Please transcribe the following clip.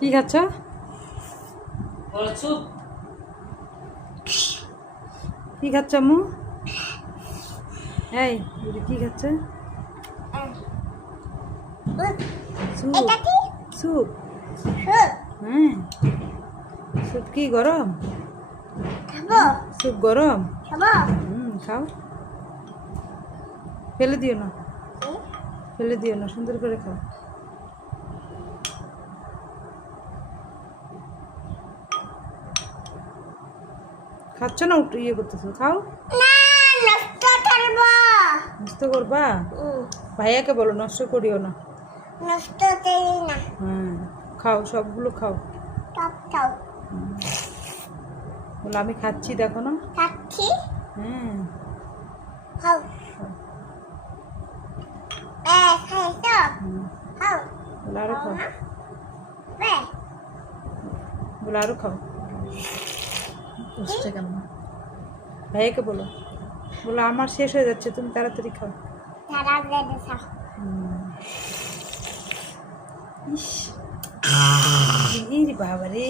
কি খাচ্ছ? কি খাচ্ছ আম্মু? এই কি খাচ্ছ? স্যুপ। স্যুপ? হ্যাঁ। স্যুপ কি গরম? স্যুপ গরম? খাও। ফেলে দিও না, ফেলে দিও না, সুন্দর করে খাও। খাচ্ছ না? ইয়ে করতেছো, খাও। নষ্ট করবা? ভাইয়াকে বলো নষ্ট করিও না। হ্যাঁ, খাও, সবগুলো খাও। বলো আমি খাচ্ছি, দেখো না। হ্যাঁ, বলো আরো খাও, বলো আরো খাও। বুঝছে কেমন? ভাইয়াকে বলো, বলো আমার শেষ হয়ে যাচ্ছে, তুমি তাড়াতাড়ি খাও। ইস, বাবা রে।